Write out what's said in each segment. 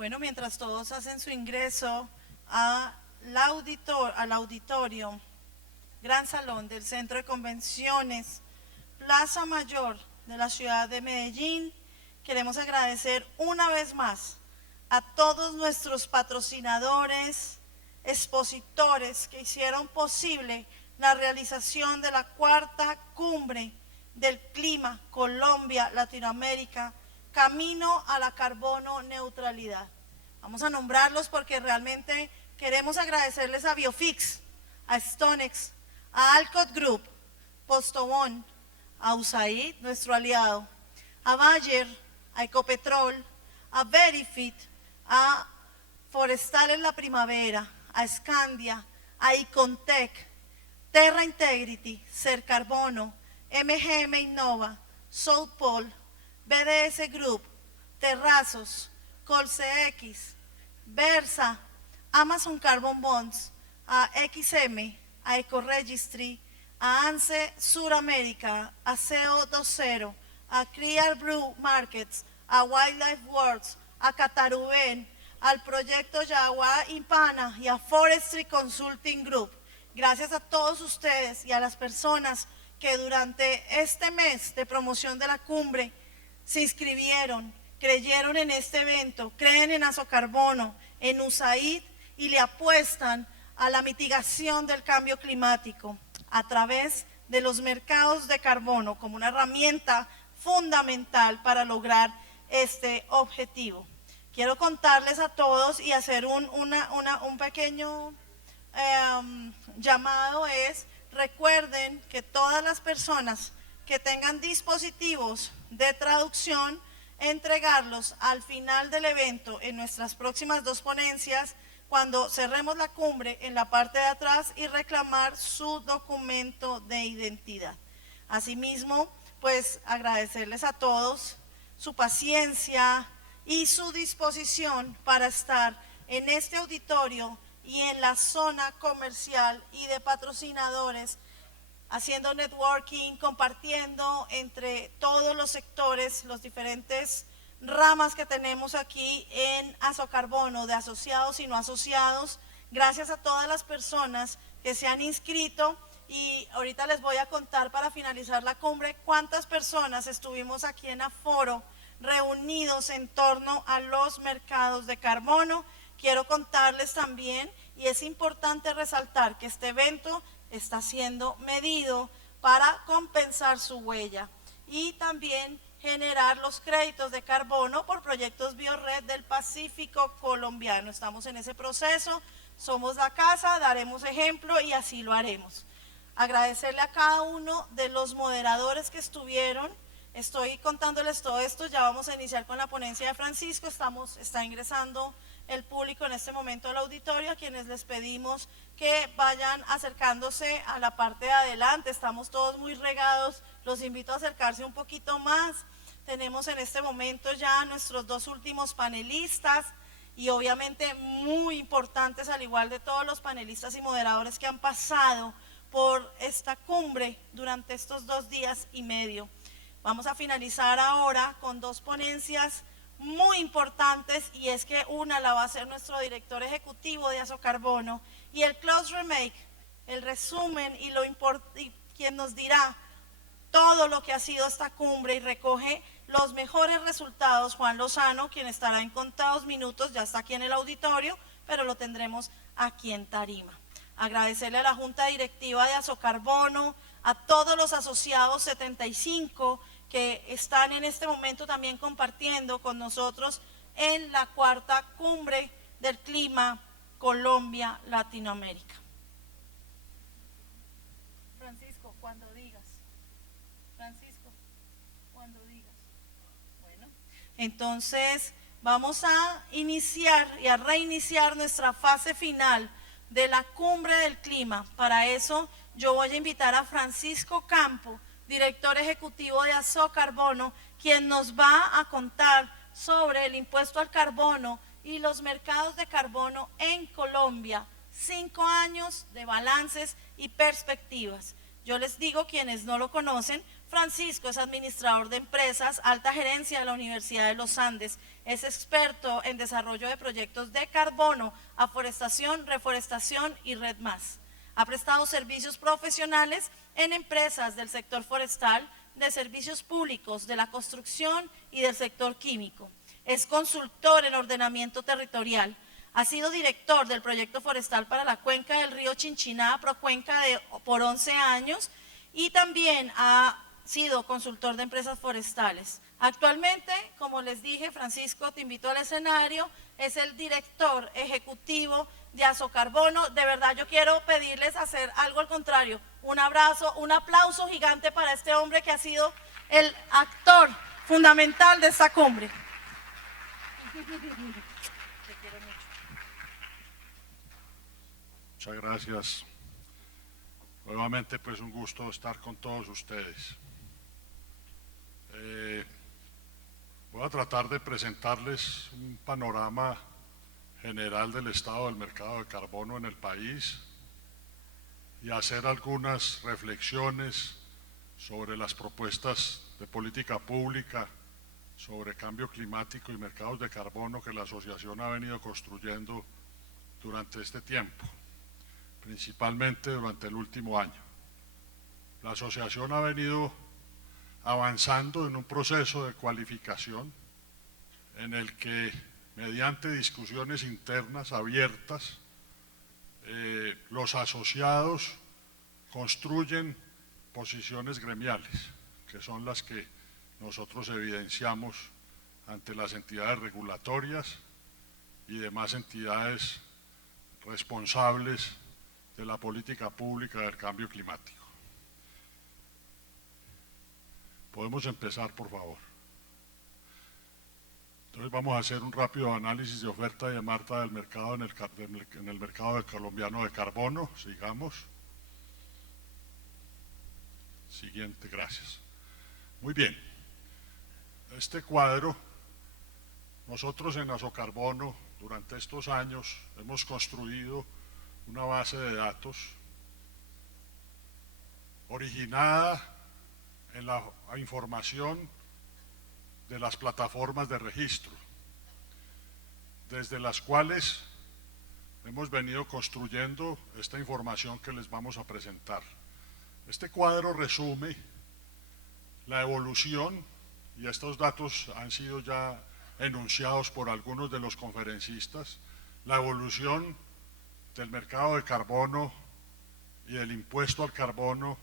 Bueno, mientras todos hacen su ingreso al auditorio, Gran Salón del Centro de Convenciones, Plaza Mayor de la ciudad de Medellín, queremos agradecer una vez más a todos nuestros patrocinadores, expositores que hicieron posible la realización de la cuarta cumbre del clima Colombia-Latinoamérica, camino a la carbono neutralidad. Vamos a nombrarlos porque realmente queremos agradecerles a Biofix, a Stonex, a Alcott Group, Postobón, a USAID, nuestro aliado, a Bayer, a Ecopetrol, a Verifit, a Forestal en la Primavera, a Scandia, a Icontec, Terra Integrity, Cercarbono, MGM Innova, South Pole, BDS Group, Terrazos, ColceX, Versa, Amazon Carbon Bonds, a XM, a EcoRegistry, a ANSE Suramérica, a CO20, a Clear Brew Markets, a Wildlife Works, a Cataruben, al proyecto Yaguá Impana y a Forestry Consulting Group. Gracias a todos ustedes y a las personas que durante este mes de promoción de la cumbre se inscribieron, creyeron en este evento, creen en Azocarbono, en USAID y le apuestan a la mitigación del cambio climático a través de los mercados de carbono como una herramienta fundamental para lograr este objetivo. Quiero contarles a todos y hacer un pequeño llamado es, recuerden que todas las personas que tengan dispositivos de traducción, entregarlos al final del evento en nuestras próximas dos ponencias, cuando cerremos la cumbre en la parte de atrás y reclamar su documento de identidad. Asimismo, pues agradecerles a todos su paciencia y su disposición para estar en este auditorio y en la zona comercial y de patrocinadores, haciendo networking, compartiendo entre todos los sectores, los diferentes ramas que tenemos aquí en Azocarbono, de asociados y no asociados. Gracias a todas las personas que se han inscrito y ahorita les voy a contar para finalizar la cumbre cuántas personas estuvimos aquí en Aforo reunidos en torno a los mercados de carbono. Quiero contarles también, y es importante resaltar que este evento está siendo medido para compensar su huella y también generar los créditos de carbono por proyectos Biored del Pacífico colombiano. Estamos en ese proceso, somos la casa, daremos ejemplo y así lo haremos. Agradecerle a cada uno de los moderadores que estuvieron. Estoy contándoles todo esto, ya vamos a iniciar con la ponencia de Francisco, está ingresando el público en este momento al auditorio, a quienes les pedimos que vayan acercándose a la parte de adelante, estamos todos muy regados, los invito a acercarse un poquito más. Tenemos en este momento ya nuestros dos últimos panelistas y obviamente muy importantes, al igual de todos los panelistas y moderadores que han pasado por esta cumbre durante estos 2 días y medio. Vamos a finalizar ahora con dos ponencias muy importantes, y es que una la va a hacer nuestro director ejecutivo de Azocarbono y el Close Remake, el resumen y quien nos dirá todo lo que ha sido esta cumbre y recoge los mejores resultados, Juan Lozano, quien estará en contados minutos, ya está aquí en el auditorio, pero lo tendremos aquí en tarima. Agradecerle a la Junta Directiva de Azocarbono, a todos los asociados 75 que están en este momento también compartiendo con nosotros en la cuarta cumbre del clima Colombia-Latinoamérica. Francisco, cuando digas. Francisco, cuando digas. Bueno, entonces vamos a iniciar y a reiniciar nuestra fase final de la cumbre del clima. Para eso yo voy a invitar a Francisco Campo, director ejecutivo de Azocarbono, quien nos va a contar sobre el impuesto al carbono y los mercados de carbono en Colombia, 5 años de balances y perspectivas. Yo les digo, quienes no lo conocen, Francisco es administrador de empresas, alta gerencia de la Universidad de los Andes. Es experto en desarrollo de proyectos de carbono, aforestación, reforestación y Red Más. Ha prestado servicios profesionales en empresas del sector forestal, de servicios públicos, de la construcción y del sector químico. Es consultor en ordenamiento territorial. Ha sido director del proyecto forestal para la cuenca del río Chinchiná, Procuenca, por 11 años, y también ha sido consultor de empresas forestales. Actualmente, como les dije, Francisco, te invito al escenario, es el director ejecutivo de Azocarbono. De verdad, yo quiero pedirles hacer algo al contrario, un abrazo, un aplauso gigante para este hombre que ha sido el actor fundamental de esta cumbre. Muchas gracias. Nuevamente, pues un gusto estar con todos ustedes. Voy a tratar de presentarles un panorama general del estado del mercado de carbono en el país y hacer algunas reflexiones sobre las propuestas de política pública sobre cambio climático y mercados de carbono que la asociación ha venido construyendo durante este tiempo, principalmente durante el último año. La asociación ha venido avanzando en un proceso de cualificación en el que, mediante discusiones internas abiertas, los asociados construyen posiciones gremiales, que son las que nosotros evidenciamos ante las entidades regulatorias y demás entidades responsables de la política pública del cambio climático. Podemos empezar, por favor. Entonces vamos a hacer un rápido análisis de oferta y demanda del mercado en el mercado colombiano de carbono. Sigamos. Siguiente, gracias. Muy bien. Este cuadro, nosotros en Azocarbono durante estos años hemos construido una base de datos originada en la información de las plataformas de registro, desde las cuales hemos venido construyendo esta información que les vamos a presentar. Este cuadro resume la evolución, y estos datos han sido ya enunciados por algunos de los conferencistas, la evolución del mercado de carbono y del impuesto al carbono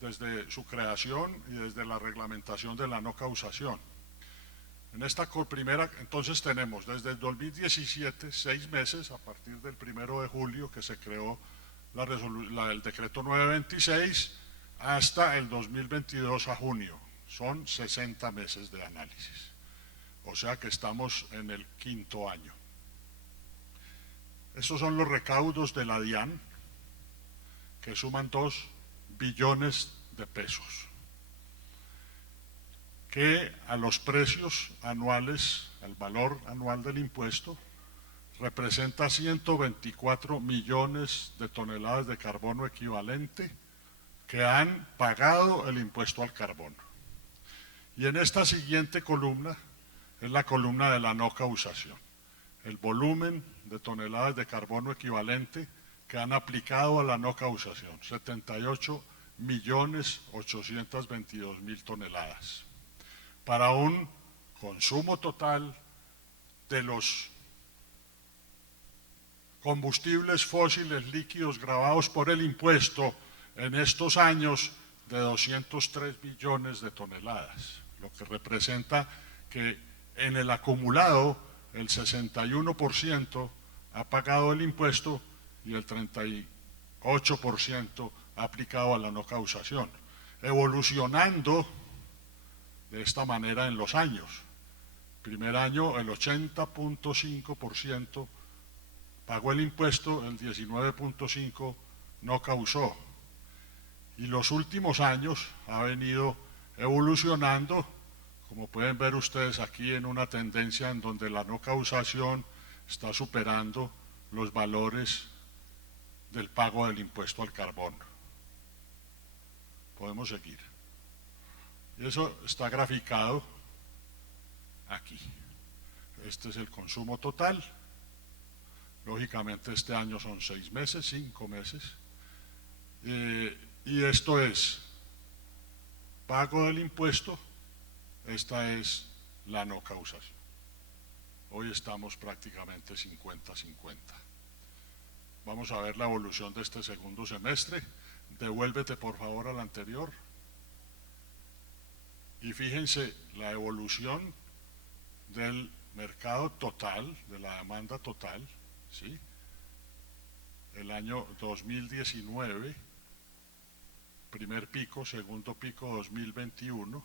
desde su creación y desde la reglamentación de la no causación. En esta primera, entonces tenemos desde el 2017, 6 meses, a partir del 1 de julio que se creó el decreto 926, hasta el 2022 a junio. Son 60 meses de análisis. O sea que estamos en el 5º año. Estos son los recaudos de la DIAN, que suman 2 billones de pesos, que a los precios anuales, al valor anual del impuesto, representa 124 millones de toneladas de carbono equivalente que han pagado el impuesto al carbono. Y en esta siguiente columna es la columna de la no causación, el volumen de toneladas de carbono equivalente que han aplicado a la no causación, 78.822.000 toneladas, para un consumo total de los combustibles fósiles líquidos gravados por el impuesto en estos años de 203 billones de toneladas, lo que representa que en el acumulado el 61% ha pagado el impuesto y el 38% ha aplicado a la no causación, evolucionando de esta manera en los años. Primer año el 80.5% pagó el impuesto, el 19.5% no causó. Y los últimos años ha venido evolucionando, como pueden ver ustedes aquí, en una tendencia en donde la no causación está superando los valores del pago del impuesto al carbono. Podemos seguir. Y eso está graficado aquí. Este es el consumo total. Lógicamente este año son 6 meses, 5 meses. Y esto es pago del impuesto, esta es la no causación. Hoy estamos prácticamente 50-50. Vamos a ver la evolución de este segundo semestre. Devuélvete por favor al anterior. Y fíjense la evolución del mercado total, de la demanda total, ¿sí? El año 2019, primer pico, segundo pico 2021,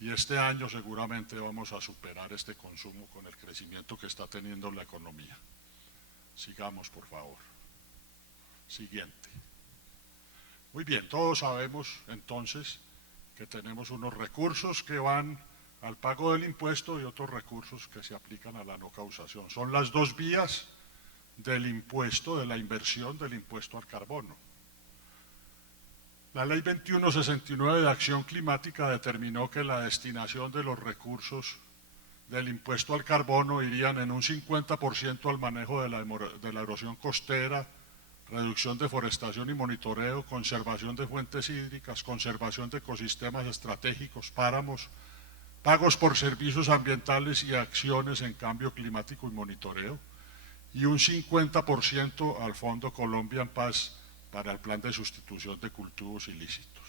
y este año seguramente vamos a superar este consumo con el crecimiento que está teniendo la economía. Sigamos, por favor. Siguiente. Muy bien, todos sabemos entonces que tenemos unos recursos que van al pago del impuesto y otros recursos que se aplican a la no causación. Son las dos vías del impuesto, de la inversión del impuesto al carbono. La Ley 2169 de Acción Climática determinó que la destinación de los recursos del impuesto al carbono irían en un 50% al manejo de la erosión costera, reducción de deforestación y monitoreo, conservación de fuentes hídricas, conservación de ecosistemas estratégicos, páramos, pagos por servicios ambientales y acciones en cambio climático y monitoreo, y un 50% al Fondo Colombia en Paz para el plan de sustitución de cultivos ilícitos.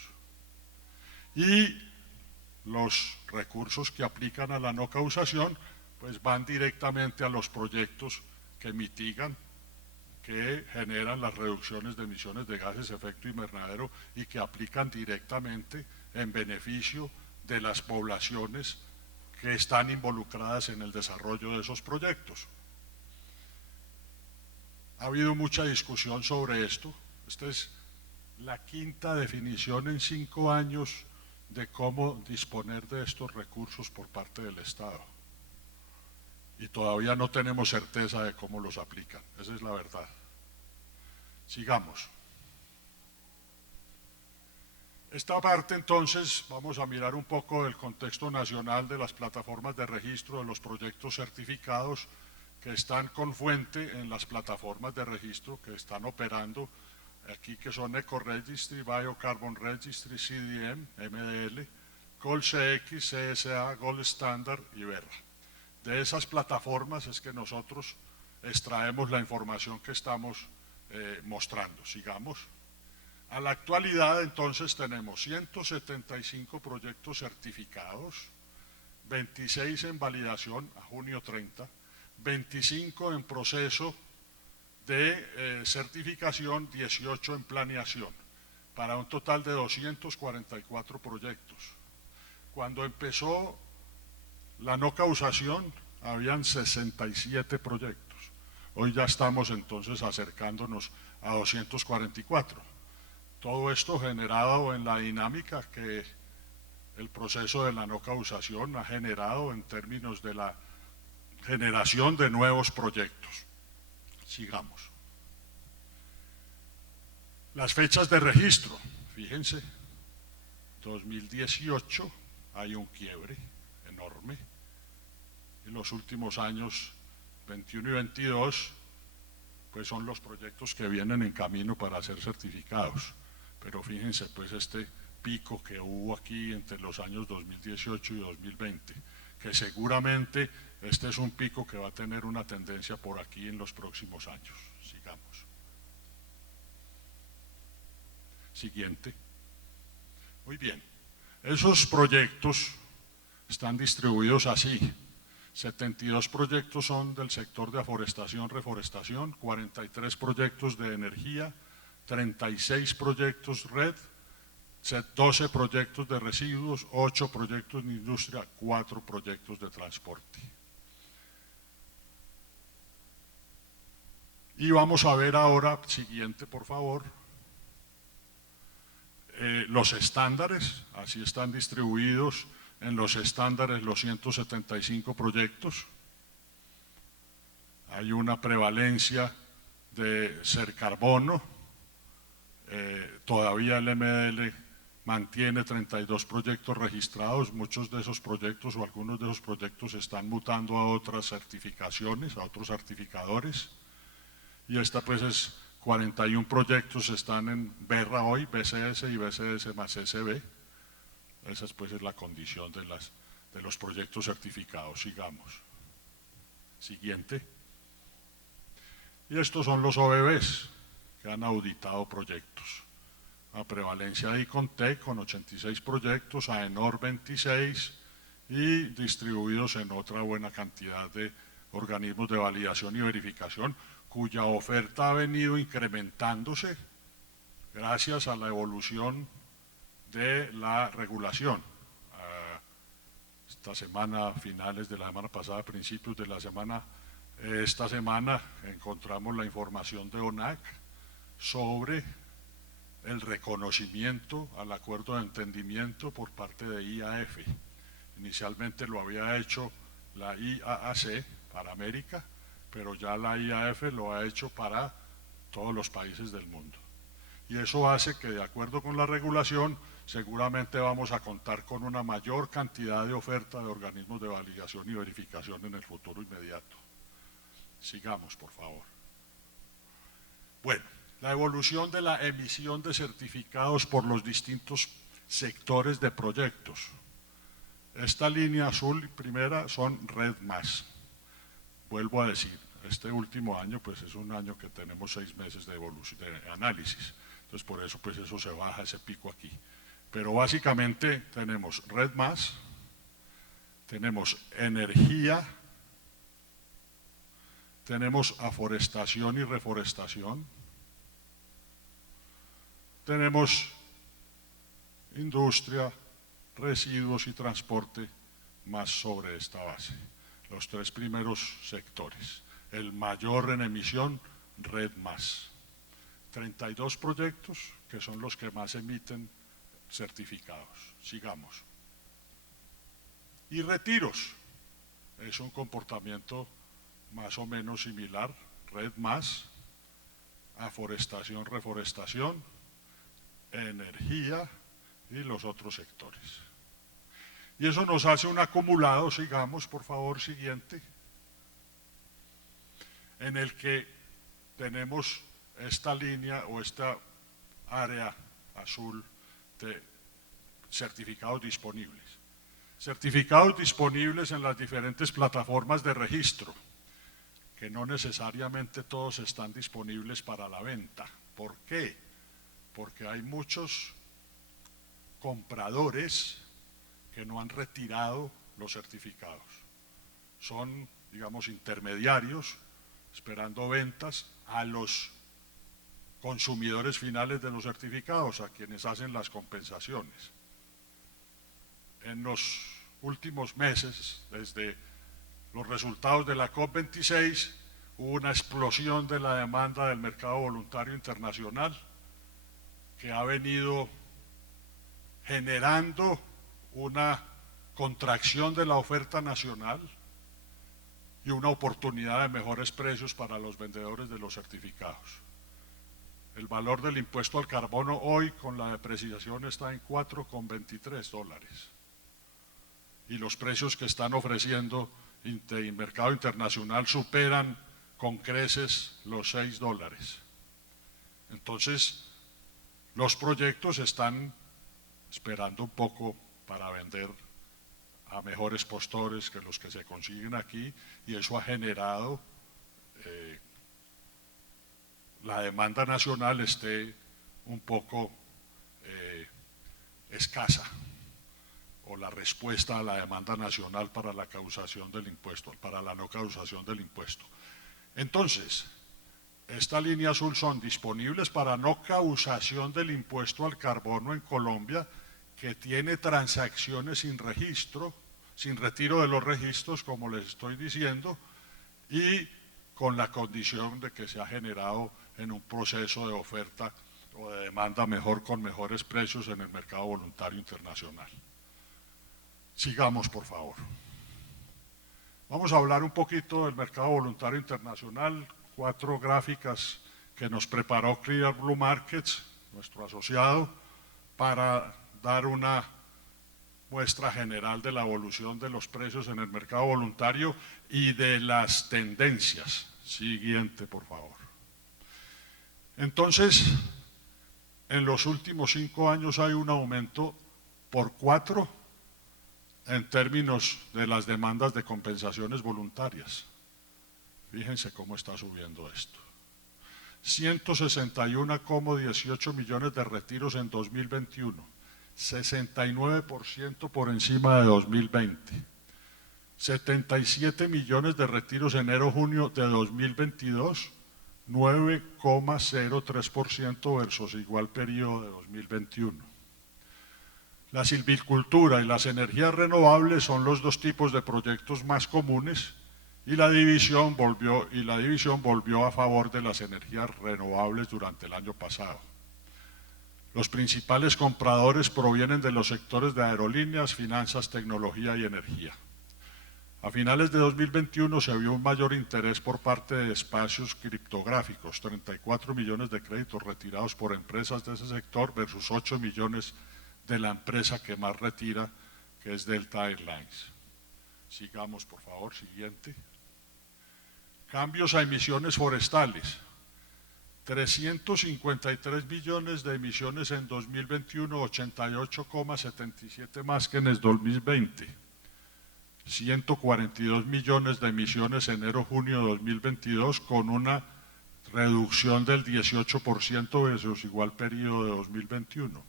Y los recursos que aplican a la no causación pues van directamente a los proyectos que mitigan, que generan las reducciones de emisiones de gases de efecto invernadero y que aplican directamente en beneficio de las poblaciones que están involucradas en el desarrollo de esos proyectos. Ha habido mucha discusión sobre esto. Esta es la quinta definición en 5 años de cómo disponer de estos recursos por parte del Estado. Y todavía no tenemos certeza de cómo los aplican. Esa es la verdad. Sigamos. Esta parte entonces vamos a mirar un poco el contexto nacional de las plataformas de registro de los proyectos certificados que están con fuente en las plataformas de registro que están operando aquí, que son EcoRegistry, Biocarbon Registry, CDM, MDL, GoldCX, CSA, Gold Standard y Verra. De esas plataformas es que nosotros extraemos la información que estamos mostrando. Sigamos. A la actualidad entonces tenemos 175 proyectos certificados, 26 en validación a junio 30, 25 en proceso de certificación, 18 en planeación, para un total de 244 proyectos. Cuando empezó la no causación, habían 67 proyectos. Hoy ya estamos entonces acercándonos a 244. Todo esto generado en la dinámica que el proceso de la no causación ha generado en términos de la generación de nuevos proyectos. Sigamos. Las fechas de registro, fíjense, 2018 hay un quiebre enorme. En los últimos años 21 y 22 pues son los proyectos que vienen en camino para ser certificados. Pero fíjense pues este pico que hubo aquí entre los años 2018 y 2020, que seguramente este es un pico que va a tener una tendencia por aquí en los próximos años. Sigamos. Siguiente. Muy bien. Esos proyectos están distribuidos así. 72 proyectos son del sector de afforestación, reforestación, 43 proyectos de energía, 36 proyectos red, 12 proyectos de residuos, 8 proyectos de industria, 4 proyectos de transporte. Y vamos a ver ahora, siguiente por favor, los estándares, así están distribuidos en los estándares los 175 proyectos. Hay una prevalencia de ser carbono, todavía el MDL mantiene 32 proyectos registrados. Muchos de esos proyectos o algunos de esos proyectos están mutando a otras certificaciones, a otros certificadores. Y esta pues es 41 proyectos están en BERRA hoy, BCS y BCS más SB. Esa pues es la condición de los proyectos certificados. Sigamos. Siguiente. Y estos son los OBBs que han auditado proyectos. A prevalencia de Icontec con 86 proyectos, AENOR 26 y distribuidos en otra buena cantidad de organismos de validación y verificación, cuya oferta ha venido incrementándose gracias a la evolución de la regulación. Esta semana, finales de la semana pasada, principios de la semana, esta semana encontramos la información de ONAC sobre el reconocimiento al acuerdo de entendimiento por parte de IAF. Inicialmente lo había hecho la IAAC para América, pero ya la IAF lo ha hecho para todos los países del mundo. Y eso hace que, de acuerdo con la regulación, seguramente vamos a contar con una mayor cantidad de oferta de organismos de validación y verificación en el futuro inmediato. Sigamos, por favor. Bueno, la evolución de la emisión de certificados por los distintos sectores de proyectos. Esta línea azul primera son Red+. Vuelvo a decir, este último año pues es un año que tenemos 6 meses de evolución, de análisis. Entonces por eso pues eso se baja, ese pico aquí. Pero básicamente tenemos Red+, tenemos energía, tenemos aforestación y reforestación, tenemos industria, residuos y transporte más sobre esta base. Los 3 primeros sectores. El mayor en emisión, Red+. 32 proyectos que son los que más emiten certificados. Sigamos. Y retiros. Es un comportamiento más o menos similar. Red+, aforestación, reforestación, energía y los otros sectores. Y eso nos hace un acumulado, sigamos por favor, siguiente, en el que tenemos esta línea o esta área azul de certificados disponibles. Certificados disponibles en las diferentes plataformas de registro, que no necesariamente todos están disponibles para la venta. ¿Por qué? Porque hay muchos compradores que no han retirado los certificados. Son, digamos, intermediarios esperando ventas a los consumidores finales de los certificados, a quienes hacen las compensaciones. En los últimos meses, desde los resultados de la COP26, hubo una explosión de la demanda del mercado voluntario internacional que ha venido generando una contracción de la oferta nacional y una oportunidad de mejores precios para los vendedores de los certificados. El valor del impuesto al carbono hoy con la depreciación está en $4,23 y los precios que están ofreciendo el mercado internacional superan con creces los $6. Entonces, los proyectos están esperando un poco para vender a mejores postores que los que se consiguen aquí, y eso ha generado la demanda nacional esté un poco escasa, o la respuesta a la demanda nacional para la causación del impuesto, para la no causación del impuesto. Entonces, esta línea azul son disponibles para no causación del impuesto al carbono en Colombia, que tiene transacciones sin registro, sin retiro de los registros, como les estoy diciendo, y con la condición de que se ha generado en un proceso de oferta o de demanda mejor, con mejores precios en el mercado voluntario internacional. Sigamos, por favor. Vamos a hablar un poquito del mercado voluntario internacional, 4 gráficas que nos preparó Clear Blue Markets, nuestro asociado, para dar una muestra general de la evolución de los precios en el mercado voluntario y de las tendencias. Siguiente, por favor. Entonces, en los últimos 5 años hay un aumento por 4 en términos de las demandas de compensaciones voluntarias. Fíjense cómo está subiendo esto. 161,18 millones de retiros en 2021, 69% por encima de 2020. 77 millones de retiros enero-junio de 2022, 9,03% versus igual periodo de 2021. La silvicultura y las energías renovables son los dos tipos de proyectos más comunes y la división volvió a favor de las energías renovables durante el año pasado. Los principales compradores provienen de los sectores de aerolíneas, finanzas, tecnología y energía. A finales de 2021 se vio un mayor interés por parte de espacios criptográficos, 34 millones de créditos retirados por empresas de ese sector versus 8 millones de la empresa que más retira, que es Delta Airlines. Sigamos, por favor, siguiente. Cambios a emisiones forestales. 353 billones de emisiones en 2021, 88,77 más que en el 2020. 142 millones de emisiones enero-junio de 2022 con una reducción del 18% versus igual periodo de 2021.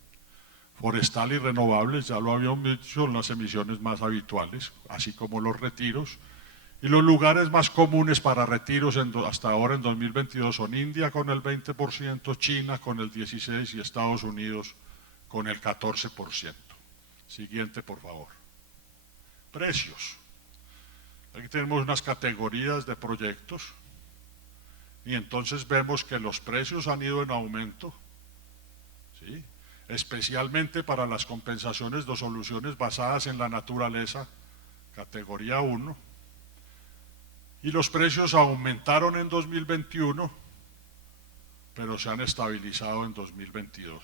Forestal y renovables, ya lo habíamos dicho, son las emisiones más habituales, así como los retiros. Y los lugares más comunes para retiros hasta ahora en 2022 son India con el 20%, China con el 16% y Estados Unidos con el 14%. Siguiente, por favor. Precios. Aquí tenemos unas categorías de proyectos y entonces vemos que los precios han ido en aumento, ¿sí? Especialmente para las compensaciones de soluciones basadas en la naturaleza, categoría 1, y los precios aumentaron en 2021, pero se han estabilizado en 2022.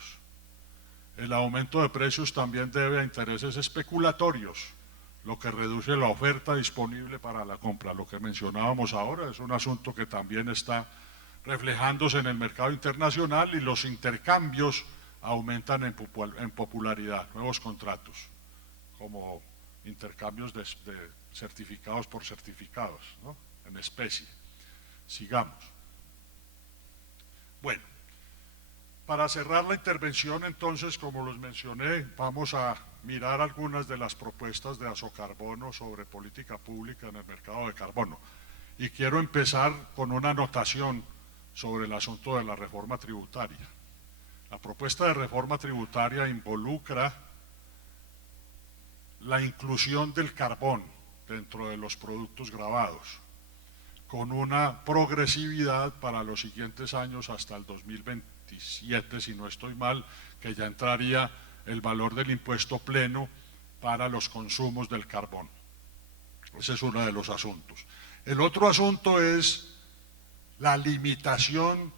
El aumento de precios también debe a intereses especulatorios, lo que reduce la oferta disponible para la compra. Lo que mencionábamos ahora es un asunto que también está reflejándose en el mercado internacional y los intercambios aumentan en popularidad, nuevos contratos, como intercambios de certificados por certificados, ¿no? En especie. Sigamos. Bueno, para cerrar la intervención entonces, como los mencioné, vamos a mirar algunas de las propuestas de Asocarbono sobre política pública en el mercado de carbono. Y quiero empezar con una anotación sobre el asunto de la reforma tributaria. La propuesta de reforma tributaria involucra la inclusión del carbón dentro de los productos gravados, con una progresividad para los siguientes años hasta el 2027, si no estoy mal, que ya entraría el valor del impuesto pleno para los consumos del carbón. Ese es uno de los asuntos. El otro asunto es la limitación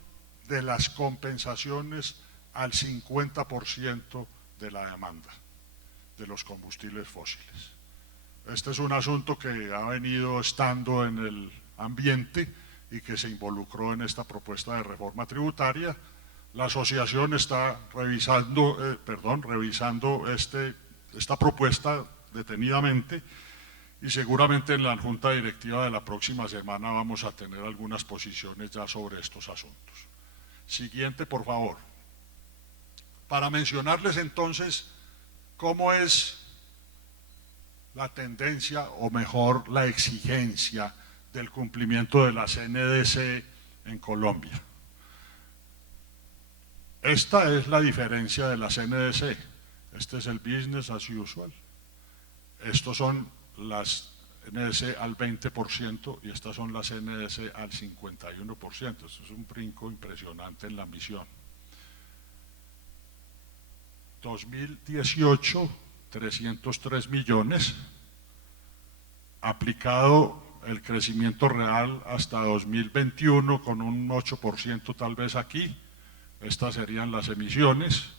de las compensaciones al 50% de la demanda de los combustibles fósiles. Este es un asunto que ha venido estando en el ambiente y que se involucró en esta propuesta de reforma tributaria. La asociación está revisando esta propuesta detenidamente y seguramente en la junta directiva de la próxima semana vamos a tener algunas posiciones ya sobre estos asuntos. Siguiente, por favor. Para mencionarles entonces cómo es la tendencia, o mejor, la exigencia del cumplimiento de la CNDC en Colombia. Esta es la diferencia de la CNDC. Este es el business as usual. Estos son las CNDC al 20% y estas son las CNDC al 51%. Esto es un brinco impresionante en la ambición. 2018, 303 millones, aplicado el crecimiento real hasta 2021 con un 8% tal vez aquí. Estas serían las emisiones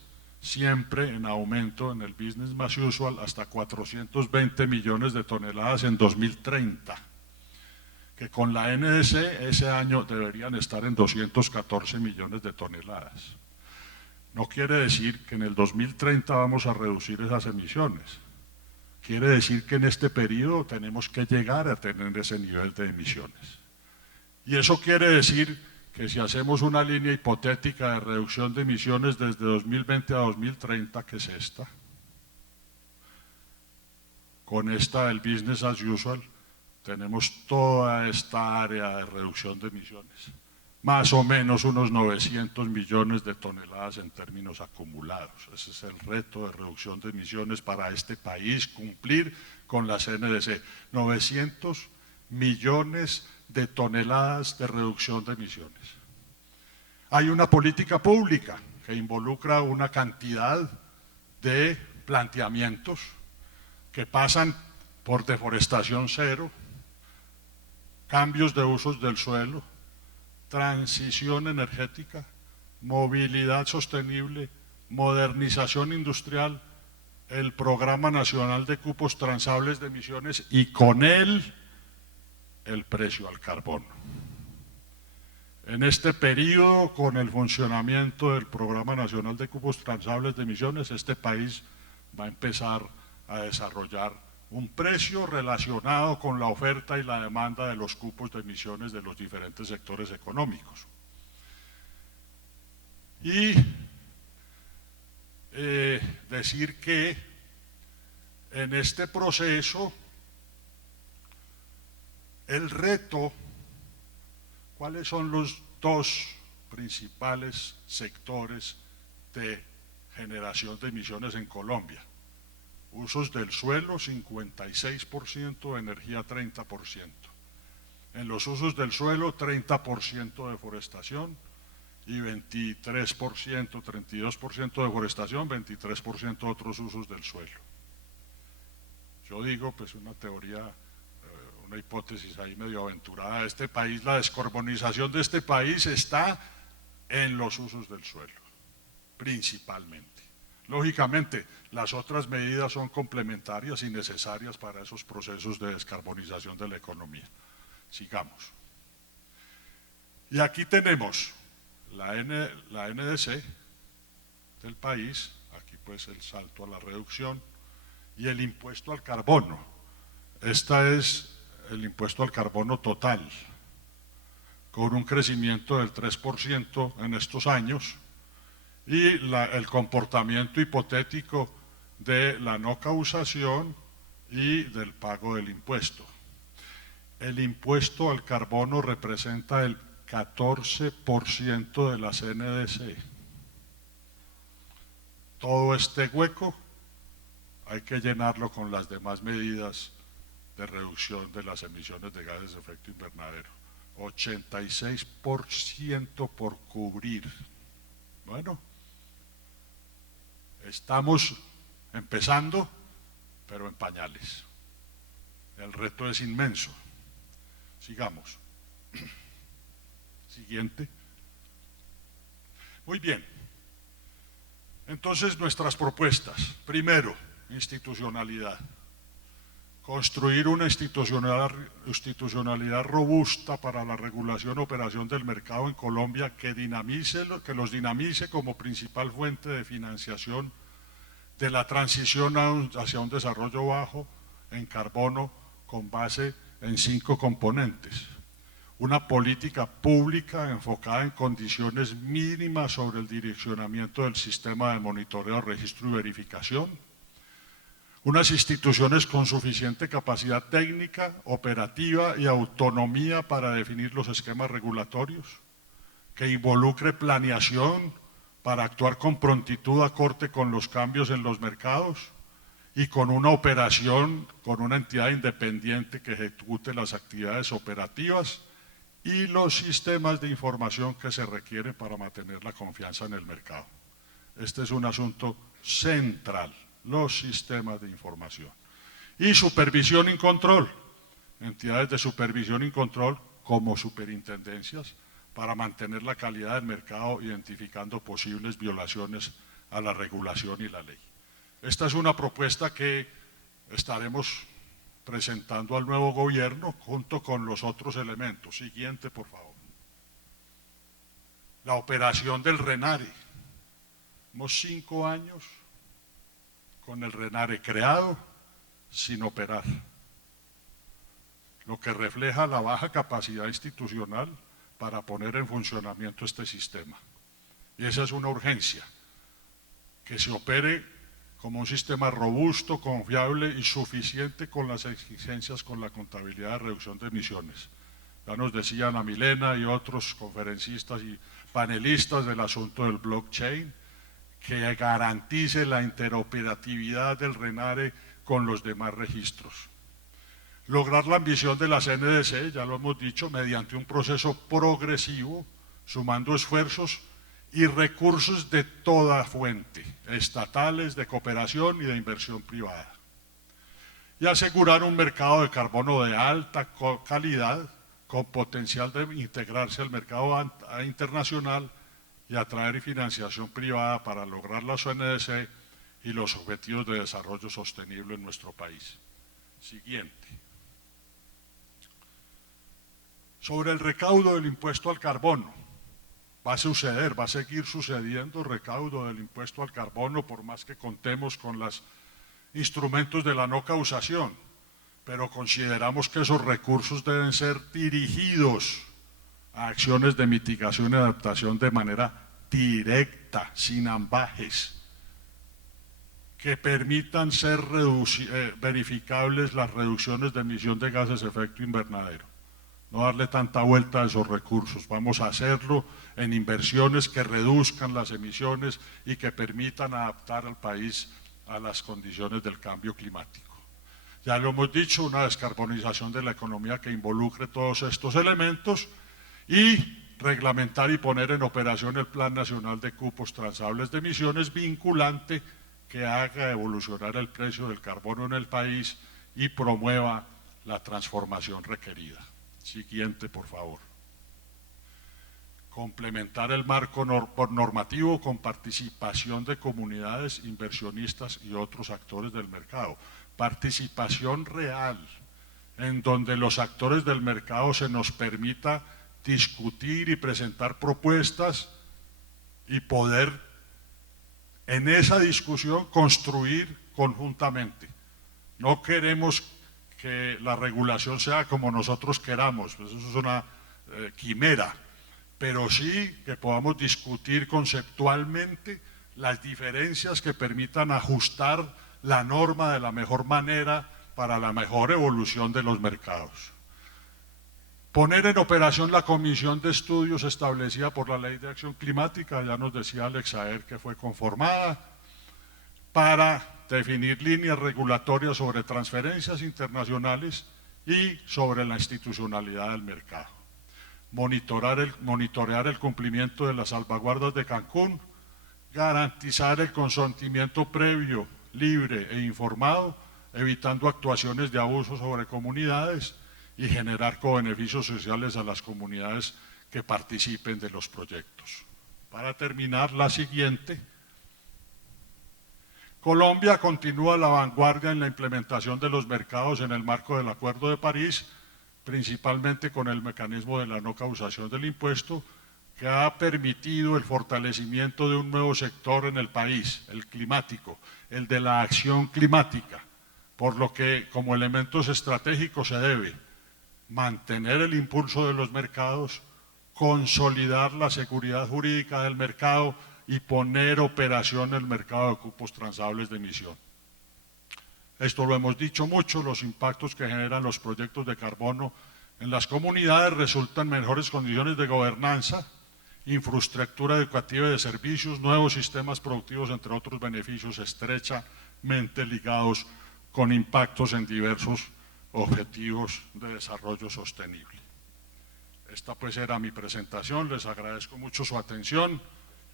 siempre en aumento en el business as usual hasta 420 millones de toneladas en 2030, que con la NDC ese año deberían estar en 214 millones de toneladas. No quiere decir que en el 2030 vamos a reducir esas emisiones. Quiere decir que en este periodo tenemos que llegar a tener ese nivel de emisiones. Y eso quiere decir que si hacemos una línea hipotética de reducción de emisiones desde 2020 a 2030, que es esta, con esta del business as usual, tenemos toda esta área de reducción de emisiones. Más o menos unos 900 millones de toneladas en términos acumulados. Ese es el reto de reducción de emisiones para este país, cumplir con las NDC. 900 millones de toneladas de reducción de emisiones. Hay una política pública que involucra una cantidad de planteamientos que pasan por deforestación cero, cambios de usos del suelo, transición energética, movilidad sostenible, modernización industrial, el Programa Nacional de Cupos Transables de Emisiones y con él el precio al carbono. En este periodo, con el funcionamiento del Programa Nacional de Cupos Transables de Emisiones, este país va a empezar a desarrollar un precio relacionado con la oferta y la demanda de los cupos de emisiones de los diferentes sectores económicos. Y decir que en este proceso el reto, ¿cuáles son los dos principales sectores de generación de emisiones en Colombia? Usos del suelo, 56%, energía, 30%. En los usos del suelo, 30% deforestación y 23%, 32% deforestación, 23% otros usos del suelo. Yo digo, pues una teoría, una hipótesis ahí medio aventurada de este país, la descarbonización de este país está en los usos del suelo, principalmente. Lógicamente, las otras medidas son complementarias y necesarias para esos procesos de descarbonización de la economía. Sigamos. Y aquí tenemos la NDC del país, aquí pues el salto a la reducción, y el impuesto al carbono. Este es el impuesto al carbono total, con un crecimiento del 3% en estos años, y el comportamiento hipotético de la no causación y del pago del impuesto. El impuesto al carbono representa el 14% de las NDC. Todo este hueco hay que llenarlo con las demás medidas de reducción de las emisiones de gases de efecto invernadero. 86% por cubrir. Bueno, estamos empezando, pero en pañales. El reto es inmenso. Sigamos. Siguiente. Muy bien. Entonces, nuestras propuestas. Primero, institucionalidad. Construir una institucionalidad robusta para la regulación y operación del mercado en Colombia que los dinamice como principal fuente de financiación de la transición hacia un desarrollo bajo en carbono con base en 5 componentes. Una política pública enfocada en condiciones mínimas sobre el direccionamiento del sistema de monitoreo, registro y verificación. Unas instituciones con suficiente capacidad técnica, operativa y autonomía para definir los esquemas regulatorios, que involucre planeación para actuar con prontitud acorde con los cambios en los mercados y con una operación, con una entidad independiente que ejecute las actividades operativas y los sistemas de información que se requieren para mantener la confianza en el mercado. Este es un asunto central, los sistemas de información. Y supervisión y control, entidades de supervisión y control como superintendencias para mantener la calidad del mercado identificando posibles violaciones a la regulación y la ley. Esta es una propuesta que estaremos presentando al nuevo gobierno junto con los otros elementos. Siguiente, por favor. La operación del RENARE. Hemos 5 años con el RENARE creado sin operar, lo que refleja la baja capacidad institucional para poner en funcionamiento este sistema. Y esa es una urgencia, que se opere como un sistema robusto, confiable y suficiente con las exigencias con la contabilidad de reducción de emisiones. Ya nos decían a Milena y otros conferencistas y panelistas del asunto del blockchain, que garantice la interoperatividad del RENARE con los demás registros. Lograr la ambición de la CNDC, ya lo hemos dicho, mediante un proceso progresivo, sumando esfuerzos y recursos de toda fuente, estatales, de cooperación y de inversión privada. Y asegurar un mercado de carbono de alta calidad, con potencial de integrarse al mercado internacional y atraer financiación privada para lograr la CNDC y los objetivos de desarrollo sostenible en nuestro país. Siguiente. Sobre el recaudo del impuesto al carbono, va a seguir sucediendo recaudo del impuesto al carbono por más que contemos con los instrumentos de la no causación, pero consideramos que esos recursos deben ser dirigidos a acciones de mitigación y adaptación de manera directa, sin ambajes, que permitan ser verificables las reducciones de emisión de gases de efecto invernadero. No darle tanta vuelta a esos recursos, vamos a hacerlo en inversiones que reduzcan las emisiones y que permitan adaptar al país a las condiciones del cambio climático. Ya lo hemos dicho, una descarbonización de la economía que involucre todos estos elementos y reglamentar y poner en operación el Plan Nacional de Cupos Transables de Emisiones vinculante que haga evolucionar el precio del carbono en el país y promueva la transformación requerida. Siguiente, por favor. Complementar el marco normativo con participación de comunidades, inversionistas y otros actores del mercado. Participación real, en donde los actores del mercado se nos permita discutir y presentar propuestas y poder en esa discusión construir conjuntamente. No queremos que la regulación sea como nosotros queramos, pues eso es una quimera, pero sí que podamos discutir conceptualmente las diferencias que permitan ajustar la norma de la mejor manera para la mejor evolución de los mercados. Poner en operación la comisión de estudios establecida por la Ley de Acción Climática, ya nos decía Alex Saer que fue conformada, para definir líneas regulatorias sobre transferencias internacionales y sobre la institucionalidad del mercado. Monitorear el cumplimiento de las salvaguardas de Cancún, garantizar el consentimiento previo, libre e informado, evitando actuaciones de abuso sobre comunidades y generar cobeneficios sociales a las comunidades que participen de los proyectos. Para terminar, la siguiente. Colombia continúa a la vanguardia en la implementación de los mercados en el marco del Acuerdo de París, principalmente con el mecanismo de la no causación del impuesto, que ha permitido el fortalecimiento de un nuevo sector en el país, el climático, el de la acción climática, por lo que como elementos estratégicos se debe mantener el impulso de los mercados, consolidar la seguridad jurídica del mercado y poner operación el mercado de cupos transables de emisión. Esto lo hemos dicho mucho, los impactos que generan los proyectos de carbono en las comunidades resultan en mejores condiciones de gobernanza, infraestructura educativa y de servicios, nuevos sistemas productivos, entre otros beneficios estrechamente ligados con impactos en diversos objetivos de desarrollo sostenible. Esta pues era mi presentación, les agradezco mucho su atención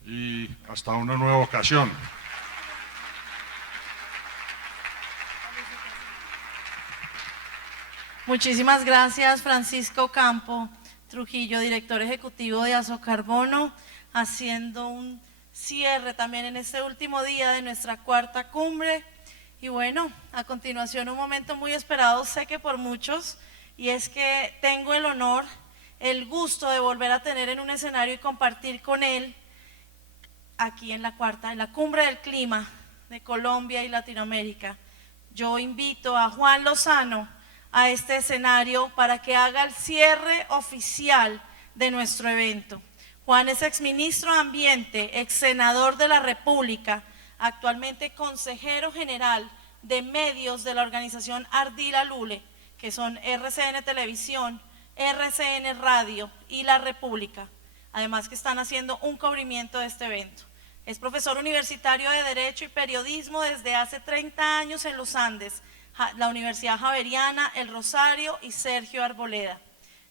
y hasta una nueva ocasión. Muchísimas gracias, Francisco Campo Trujillo, director ejecutivo de Asocarbono, haciendo un cierre también en este último día de nuestra cuarta cumbre. Y bueno, a continuación un momento muy esperado, sé que por muchos, y es que tengo el honor, el gusto de volver a tener en un escenario y compartir con él aquí en la cumbre del clima de Colombia y Latinoamérica. Yo invito a Juan Lozano a este escenario para que haga el cierre oficial de nuestro evento. Juan es exministro de Ambiente, ex senador de la República, actualmente consejero general de medios de la organización Ardila Lule, que son RCN Televisión, RCN Radio y La República. Además que están haciendo un cubrimiento de este evento. Es profesor universitario de Derecho y Periodismo desde hace 30 años en los Andes, la Universidad Javeriana, El Rosario y Sergio Arboleda.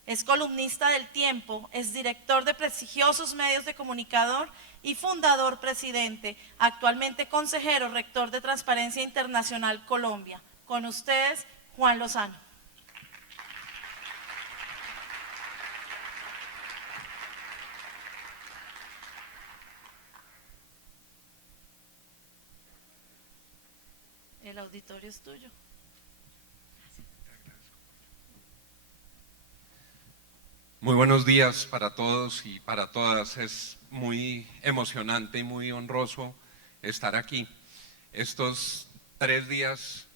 Es columnista del Tiempo, es director de prestigiosos medios de comunicador y fundador presidente, actualmente consejero rector de Transparencia Internacional Colombia. Con ustedes, Juan Lozano. El auditorio es tuyo. Muy buenos días para todos y para todas. Es muy emocionante y muy honroso estar aquí. Estos 3 días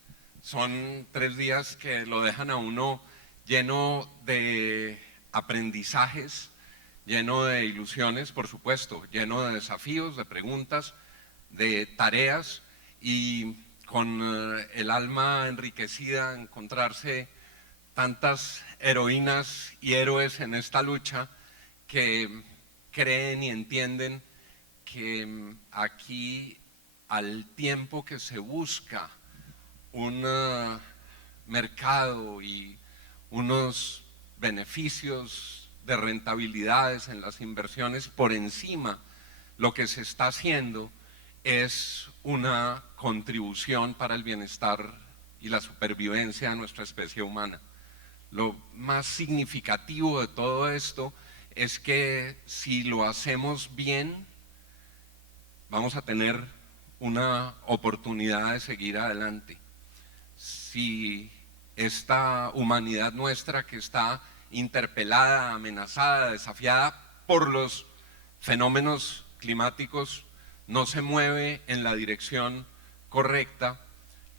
son 3 días que lo dejan a uno lleno de aprendizajes, lleno de ilusiones, por supuesto, lleno de desafíos, de preguntas, de tareas y con el alma enriquecida, encontrarse tantas heroínas y héroes en esta lucha que creen y entienden que aquí, al tiempo que se busca un mercado y unos beneficios de rentabilidades en las inversiones por encima, lo que se está haciendo es una contribución para el bienestar y la supervivencia de nuestra especie humana. Lo más significativo de todo esto es que si lo hacemos bien, vamos a tener una oportunidad de seguir adelante. Si esta humanidad nuestra que está interpelada, amenazada, desafiada por los fenómenos climáticos no se mueve en la dirección correcta,